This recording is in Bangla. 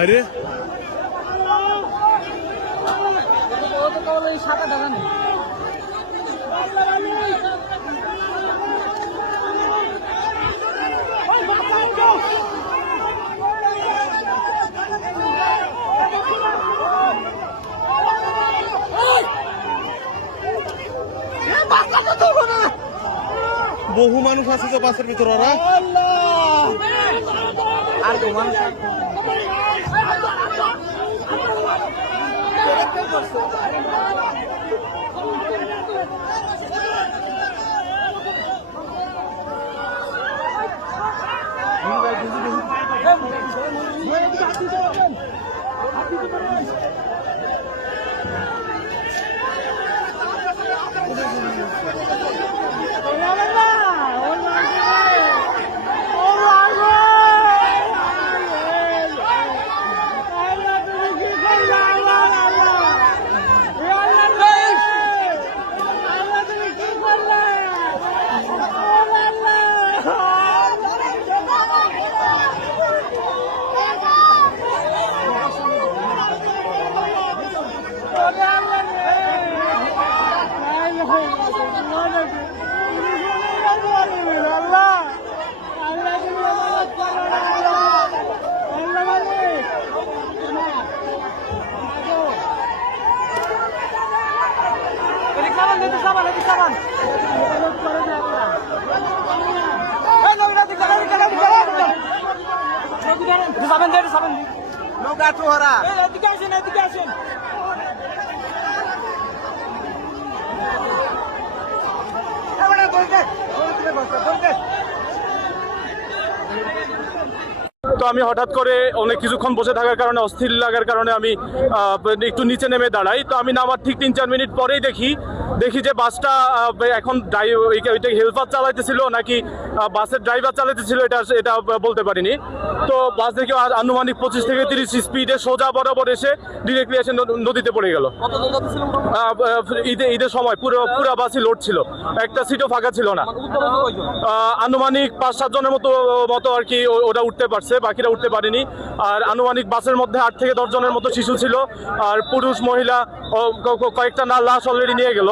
আরে সাদা দাদা নেই বহু মানুষ আছে তো বাসের ভিতর ওরা আর তো মানুষ নৌকা চোহরা এদিকে আসেন এদিকে আসেন তো আমি হঠাৎ করে অনেক কিছুক্ষণ বসে থাকার কারণে অস্থির লাগার কারণে আমি একটু নিচে নেমে দাঁড়াই। তো আমি নামার ঠিক 3-4 মিনিট পরেই দেখি যে বাসটা এখন ওইটা হেল্পার চালাইতেছিল নাকি বাসের ড্রাইভার চালাইতেছিল এটা বলতে পারিনি। তো বাস দেখে আনুমানিক 25 থেকে 30 স্পিডে সোজা বরাবর এসে ডিরেক্টলি এসে নদীতে পড়ে গেল। ঈদের সময় পুরো বাসই লোড ছিল, একটা সিটও ফাঁকা ছিল না। আনুমানিক 5-7 জনের মতো আর কি ওরা উঠতে পারছে, বাকিরা উঠতে পারেনি। আর আনুমানিক বাসের মধ্যে 8 থেকে 10 জনের মতো শিশু ছিল, আর পুরুষ মহিলা কয়েকটা লাশ অলরেডি নিয়ে গেল।